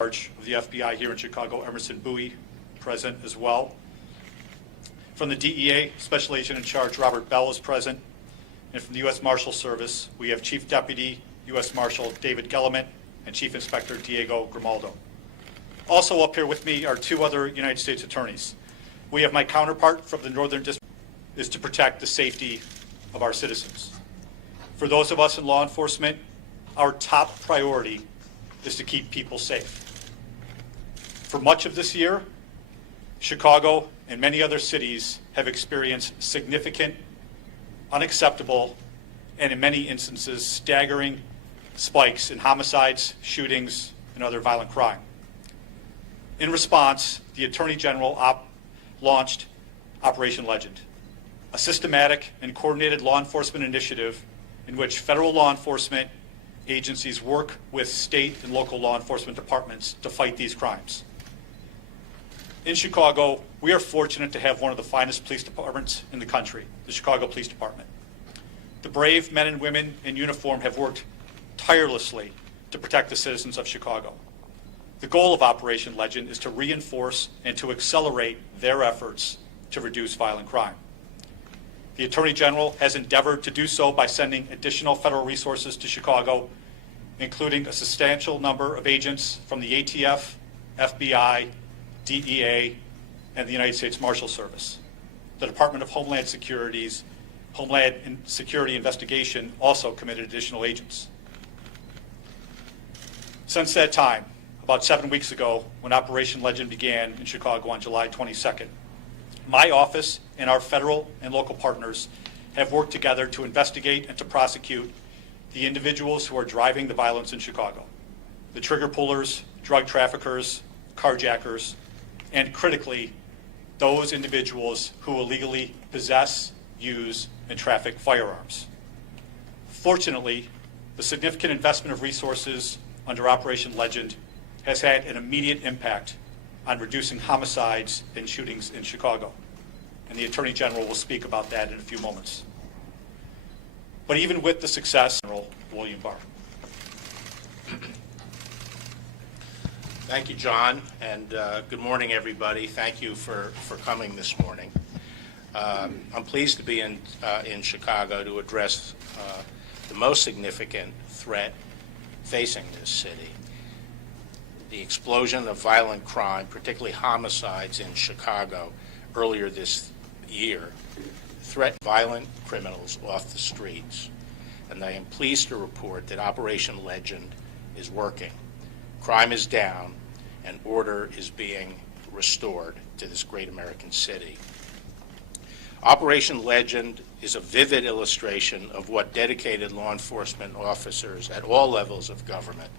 Charge of the FBI here in Chicago, Emerson Bowie, present as well. From the DEA, Special Agent in Charge Robert Bell is present. And from the U.S. Marshal Service, we have Chief Deputy U.S. Marshal David Gellerman and Chief Inspector Diego Grimaldo. Also up here with me are two other United States attorneys. We have my counterpart from the Northern District, is to protect the safety of our citizens. For those of us in law enforcement, our top priority is to keep people safe. For much of this year, Chicago and many other cities have experienced significant, unacceptable, and in many instances, staggering spikes in homicides, shootings, and other violent crime. In response, the Attorney General launched Operation Legend, a systematic and coordinated law enforcement initiative in which federal law enforcement agencies work with state and local law enforcement departments to fight these crimes. In Chicago, we are fortunate to have one of the finest police departments in the country, the Chicago Police Department. The brave men and women in uniform have worked tirelessly to protect the citizens of Chicago. The goal of Operation Legend is to reinforce and to accelerate their efforts to reduce violent crime. The Attorney General has endeavored to do so by sending additional federal resources to Chicago, including a substantial number of agents from the ATF, FBI, DEA, and the United States Marshal Service. The Department of Homeland Security Investigation also committed additional agents. Since that time, about 7 weeks ago, when Operation Legend began in Chicago on July 22nd, my office and our federal and local partners have worked together to investigate and to prosecute the individuals who are driving the violence in Chicago, the trigger pullers, drug traffickers, carjackers, and critically, those individuals who illegally possess, use, and traffic firearms. Fortunately, the significant investment of resources under Operation Legend has had an immediate impact on reducing homicides and shootings in Chicago. And the Attorney General will speak about that in a few moments. But even with the success, General William Barr. Thank you, John, and good morning, everybody. Thank you for coming this morning. I'm pleased to be in Chicago to address the most significant threat facing this city. The explosion of violent crime, particularly homicides in Chicago earlier this year, threatened violent criminals off the streets. And I am pleased to report that Operation Legend is working. Crime is down and order is being restored to this great American city. Operation Legend is a vivid illustration of what dedicated law enforcement officers at all levels of government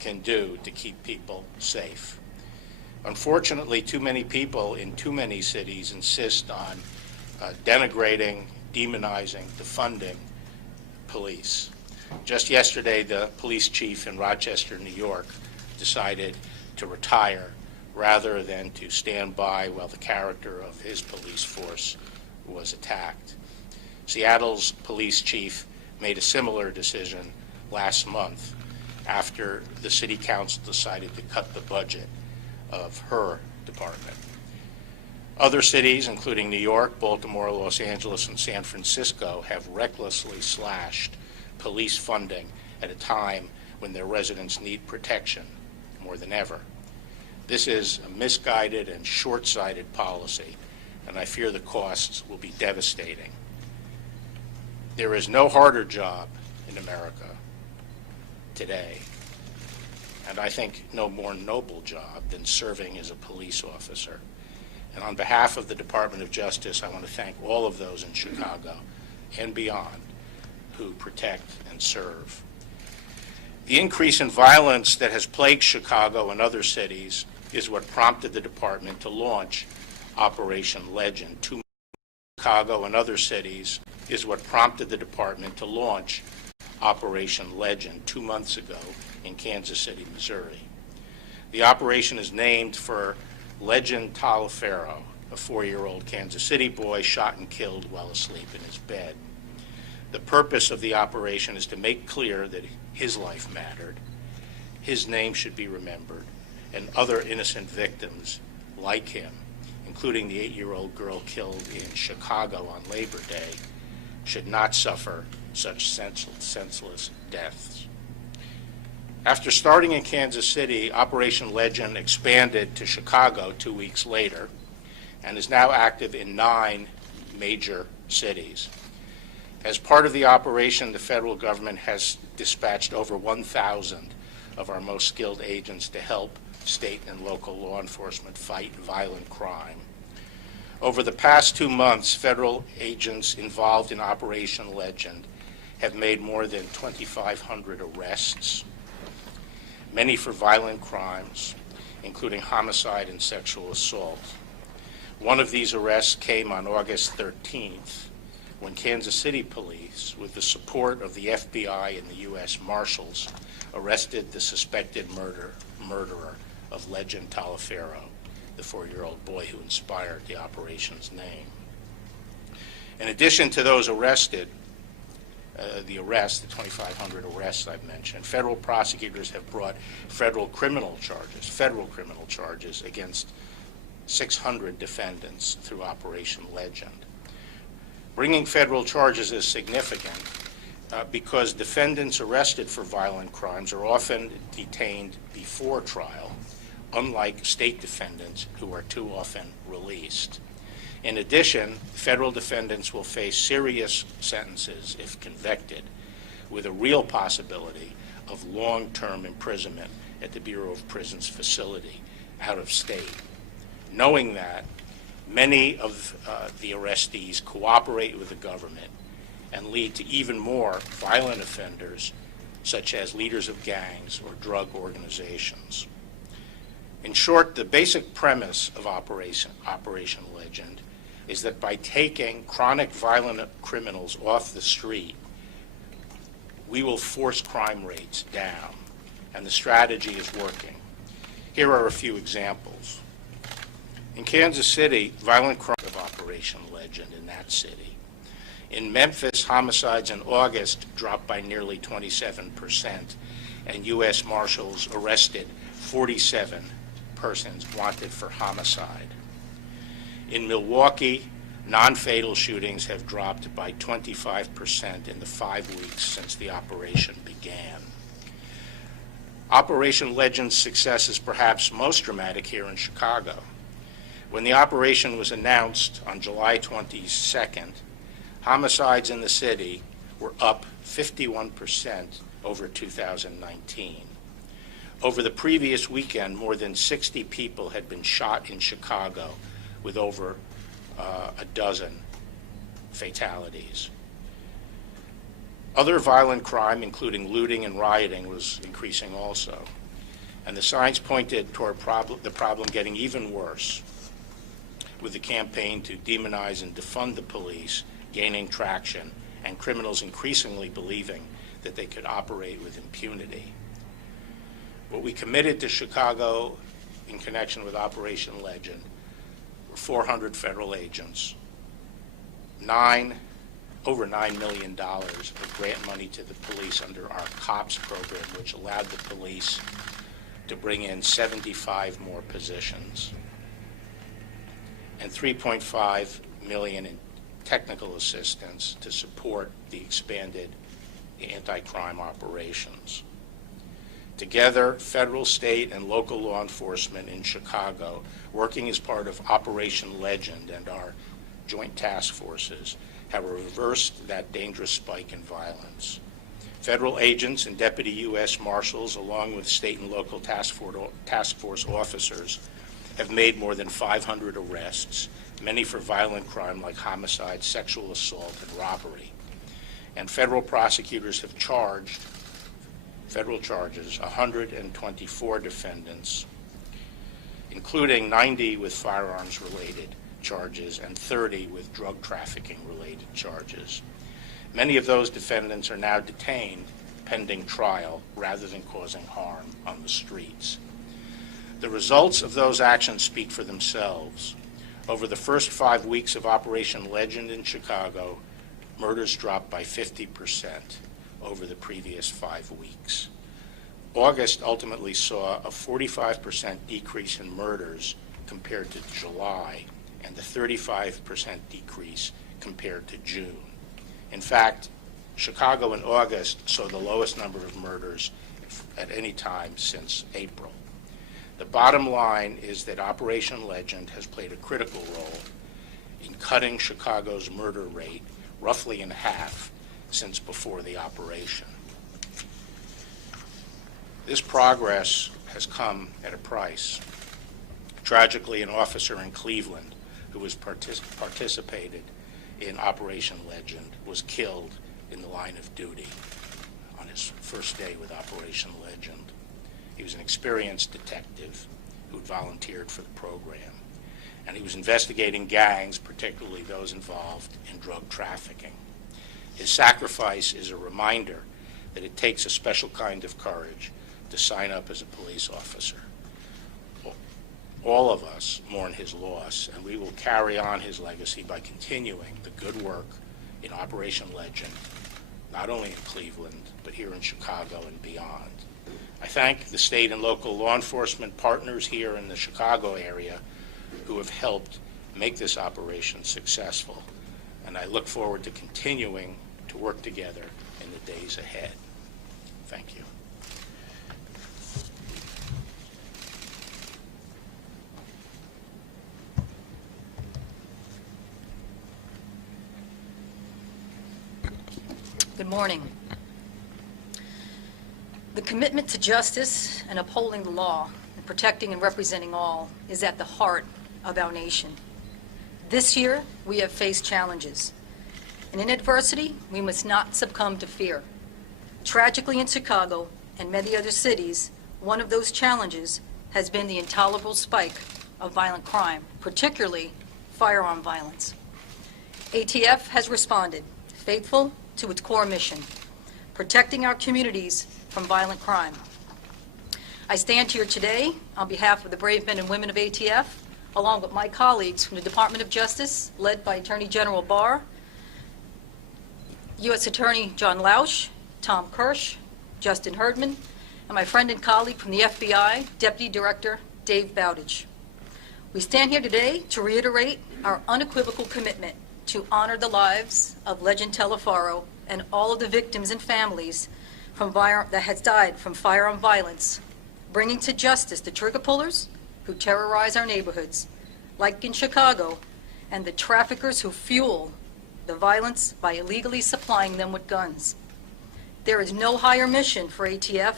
can do to keep people safe. Unfortunately, too many people in too many cities insist on denigrating, demonizing, defunding police. Just yesterday, the police chief in Rochester, New York, decided to retire rather than to stand by while the character of his police force was attacked. Seattle's police chief made a similar decision last month after the city council decided to cut the budget of her department. Other cities, including New York, Baltimore, Los Angeles, and San Francisco, have recklessly slashed police funding at a time when their residents need protection more than ever. This is a misguided and short-sighted policy, and I fear the costs will be devastating. There is no harder job in America today, and I think no more noble job than serving as a police officer. And on behalf of the Department of Justice, I want to thank all of those in Chicago and beyond who protect and serve. The increase in violence that has plagued Chicago and other cities is what prompted the department to launch Operation Legend. Chicago and other cities is what prompted the department to launch Operation Legend 2 months ago in Kansas City, Missouri. The operation is named for Legend Taliaferro, a 4-year-old Kansas City boy shot and killed while asleep in his bed. The purpose of the operation is to make clear that his life mattered, his name should be remembered, and other innocent victims like him, including the 8-year-old girl killed in Chicago on Labor Day, should not suffer such senseless deaths. After starting in Kansas City, Operation Legend expanded to Chicago 2 weeks later and is now active in 9 major cities. As part of the operation, the federal government has dispatched over 1,000 of our most skilled agents to help state and local law enforcement fight violent crime. Over the past 2 months, federal agents involved in Operation Legend have made more than 2,500 arrests, many for violent crimes, including homicide and sexual assault. One of these arrests came on August 13th, when Kansas City police, with the support of the FBI and the U.S. Marshals, arrested the suspected murderer of Legend Taliaferro, the 4-year-old boy who inspired the operation's name. In addition to those arrested, the 2,500 arrests I've mentioned, federal prosecutors have brought federal criminal charges against 600 defendants through Operation Legend. Bringing federal charges is significant because defendants arrested for violent crimes are often detained before trial, unlike state defendants who are too often released. In addition, federal defendants will face serious sentences if convicted, with a real possibility of long-term imprisonment at the Bureau of Prisons facility out of state. Knowing that, many of the arrestees cooperate with the government and lead to even more violent offenders, such as leaders of gangs or drug organizations. In short, the basic premise of Operation Legend is that by taking chronic violent criminals off the street, we will force crime rates down, and the strategy is working. Here are a few examples. In Kansas City, violent crime of Operation Legend in that city. In Memphis, homicides in August dropped by nearly 27%, and U.S. Marshals arrested 47 persons wanted for homicide. In Milwaukee, non-fatal shootings have dropped by 25% in the 5 weeks since the operation began. Operation Legend's success is perhaps most dramatic here in Chicago. When the operation was announced on July 22nd, homicides in the city were up 51% over 2019. Over the previous weekend, more than 60 people had been shot in Chicago, with over a dozen fatalities. Other violent crime, including looting and rioting, was increasing also. And the signs pointed toward the problem getting even worse, with the campaign to demonize and defund the police gaining traction, and criminals increasingly believing that they could operate with impunity. What we committed to Chicago in connection with Operation Legend were 400 federal agents, over $9 million of grant money to the police under our COPS program, which allowed the police to bring in 75 more positions, and $3.5 million in technical assistance to support the expanded anti-crime operations. Together, federal, state, and local law enforcement in Chicago, working as part of Operation Legend and our joint task forces, have reversed that dangerous spike in violence. Federal agents and deputy U.S. Marshals, along with state and local task force officers, have made more than 500 arrests, many for violent crime like homicide, sexual assault, and robbery. And federal prosecutors have charged federal charges 124 defendants, including 90 with firearms-related charges and 30 with drug trafficking-related charges. Many of those defendants are now detained pending trial rather than causing harm on the streets. The results of those actions speak for themselves. Over the first 5 weeks of Operation Legend in Chicago, murders dropped by 50% over the previous 5 weeks. August ultimately saw a 45% decrease in murders compared to July, and a 35% decrease compared to June. In fact, Chicago in August saw the lowest number of murders at any time since April. The bottom line is that Operation Legend has played a critical role in cutting Chicago's murder rate roughly in half since before the operation. This progress has come at a price. Tragically, an officer in Cleveland who was participated in Operation Legend was killed in the line of duty on his first day with Operation Legend. He was an experienced detective who had volunteered for the program, and he was investigating gangs, particularly those involved in drug trafficking. His sacrifice is a reminder that it takes a special kind of courage to sign up as a police officer. All of us mourn his loss, and we will carry on his legacy by continuing the good work in Operation Legend, not only in Cleveland, but here in Chicago and beyond. I thank the state and local law enforcement partners here in the Chicago area who have helped make this operation successful, and I look forward to continuing to work together in the days ahead. Thank you. Good morning. The commitment to justice and upholding the law and protecting and representing all is at the heart of our nation. This year, we have faced challenges. And in adversity, we must not succumb to fear. Tragically, in Chicago and many other cities, one of those challenges has been the intolerable spike of violent crime, particularly firearm violence. ATF has responded, faithful to its core mission, protecting our communities from violent crime. I stand here today on behalf of the brave men and women of ATF, along with my colleagues from the Department of Justice, led by Attorney General Barr, U.S. Attorney John Lausch, Tom Kirsch, Justin Herdman, and my friend and colleague from the FBI, Deputy Director Dave Bowditch. We stand here today to reiterate our unequivocal commitment to honor the lives of Legend Telefaro and all of the victims and families that has died from firearm violence, bringing to justice the trigger pullers who terrorize our neighborhoods, like in Chicago, and the traffickers who fuel the violence by illegally supplying them with guns. There is no higher mission for ATF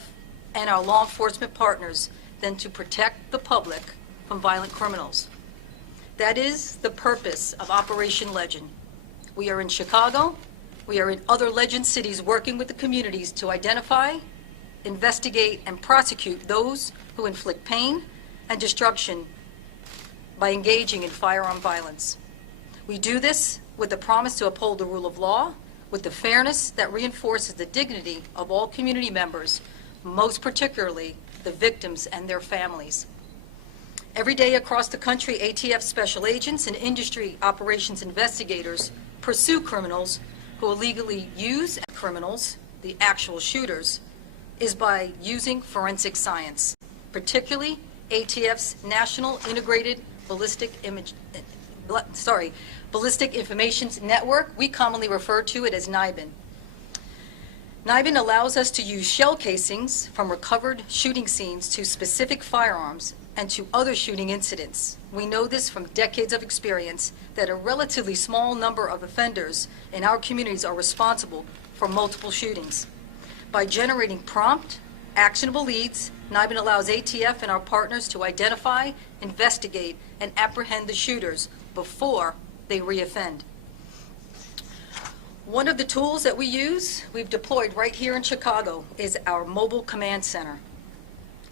and our law enforcement partners than to protect the public from violent criminals. That is the purpose of Operation Legend. We are in Chicago. We are in other Legend cities working with the communities to identify, investigate, and prosecute those who inflict pain and destruction by engaging in firearm violence. We do this with the promise to uphold the rule of law, with the fairness that reinforces the dignity of all community members, most particularly the victims and their families. Every day across the country, ATF special agents and industry operations investigators pursue criminals who illegally use criminals, the actual shooters, is by using forensic science, particularly ATF's National Integrated Ballistic Information Network. We commonly refer to it as NIBIN. NIBIN allows us to use shell casings from recovered shooting scenes to specific firearms and to other shooting incidents. We know this from decades of experience that a relatively small number of offenders in our communities are responsible for multiple shootings. By generating prompt, actionable leads, NIBIN allows ATF and our partners to identify, investigate, and apprehend the shooters before they reoffend. One of the tools that we've deployed right here in Chicago, is our mobile command center.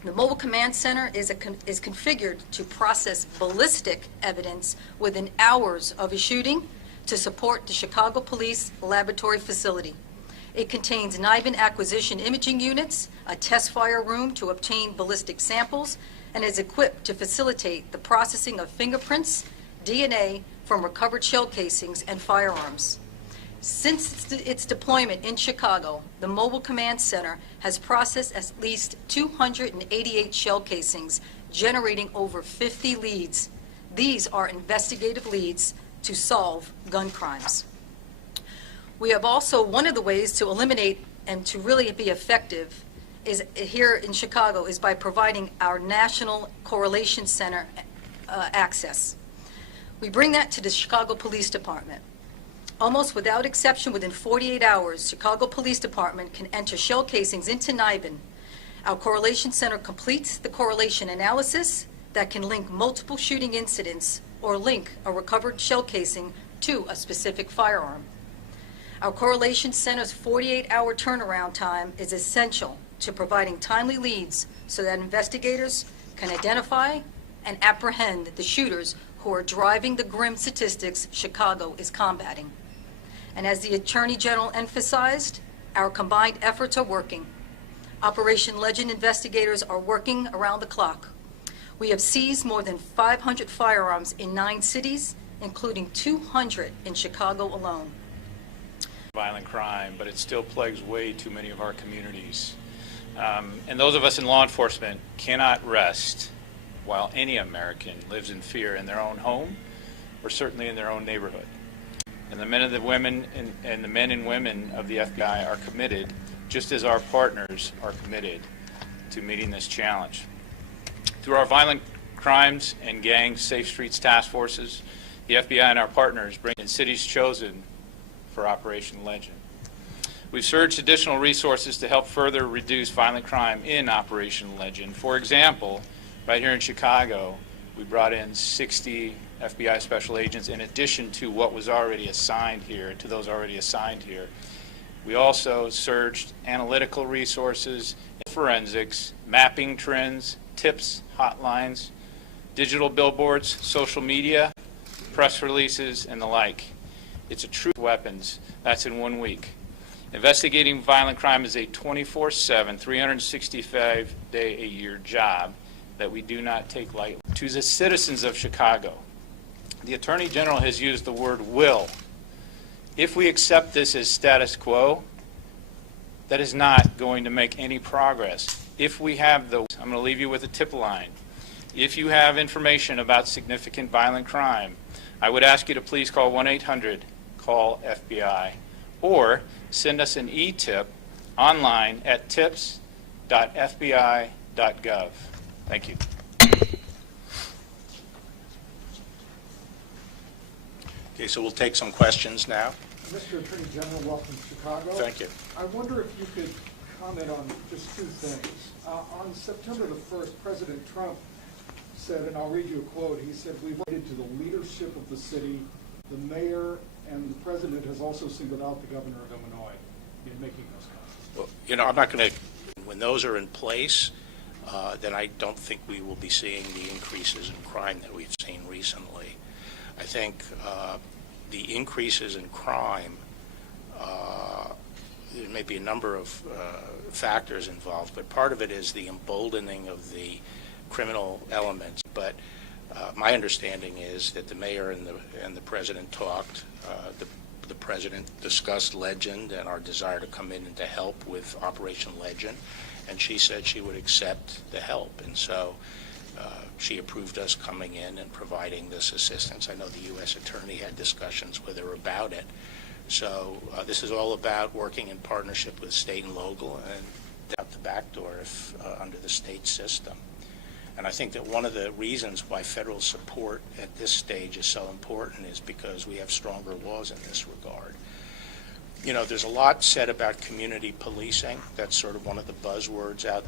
The mobile command center is configured to process ballistic evidence within hours of a shooting to support the Chicago Police Laboratory Facility. It contains NIBIN acquisition imaging units, a test fire room to obtain ballistic samples, and is equipped to facilitate the processing of fingerprints, DNA from recovered shell casings and firearms. Since its deployment in Chicago, the Mobile Command Center has processed at least 288 shell casings, generating over 50 leads. These are investigative leads to solve gun crimes. We have also, one of the ways to eliminate and to really be effective is here in Chicago is by providing our National Correlation Center access. We bring that to the Chicago Police Department. Almost without exception, within 48 hours, Chicago Police Department can enter shell casings into NIBIN. Our Correlation Center completes the correlation analysis that can link multiple shooting incidents or link a recovered shell casing to a specific firearm. Our Correlation Center's 48-hour turnaround time is essential to providing timely leads so that investigators can identify and apprehend the shooters who are driving the grim statistics Chicago is combating. And as the Attorney General emphasized, our combined efforts are working. Operation Legend investigators are working around the clock. We have seized more than 500 firearms in 9 cities, including 200 in Chicago alone. Violent crime, but it still plagues way too many of our communities. And those of us in law enforcement cannot rest while any American lives in fear in their own home or certainly in their own neighborhood. And the men and the women and the men and women of the FBI are committed, just as our partners are committed, to meeting this challenge. Through our violent crimes and gang safe streets task forces, the FBI and our partners bring in cities chosen for Operation Legend. We've surged additional resources to help further reduce violent crime in Operation Legend. For example, right here in Chicago, we brought in 60 FBI special agents in addition to what was already assigned here, to those already assigned here. We also surged analytical resources, forensics, mapping trends, tips, hotlines, digital billboards, social media, press releases, and the like. It's a true weapons. That's in 1 week. Investigating violent crime is a 24/7, 365-day-a-year job that we do not take lightly. To the citizens of Chicago, the Attorney General has used the word will. If we accept this as status quo, that is not going to make any progress. If we have those, I'm going to leave you with a tip line. If you have information about significant violent crime, I would ask you to please call 1-800-CALL-FBI or send us an e-tip online at tips.fbi.gov. Thank you. Okay, so we'll take some questions now. Mr. Attorney General, welcome to Chicago. Thank you. I wonder if you could comment on just 2 things. On September the 1st, President Trump said, and I'll read you a quote, he said, "We've waited to the leadership of the city, the mayor, and the president has also singled out the governor of Illinois in making those comments." Well, you know, I'm not going to, when those are in place, then I don't think we will be seeing the increases in crime that we've seen recently. I think the increases in crime, there may be a number of factors involved, but part of it is the emboldening of the criminal elements. But my understanding is that the mayor and the president talked. The president discussed Legend and our desire to come in and to help with Operation Legend, and she said she would accept the help. And so she approved us coming in and providing this assistance. I know the U.S. Attorney had discussions with her about it. So this is all about working in partnership with state and local and out the back door if under the state system. And I think that one of the reasons why federal support at this stage is so important is because we have stronger laws in this regard. You know, there's a lot said about community policing. That's sort of one of the buzzwords out there.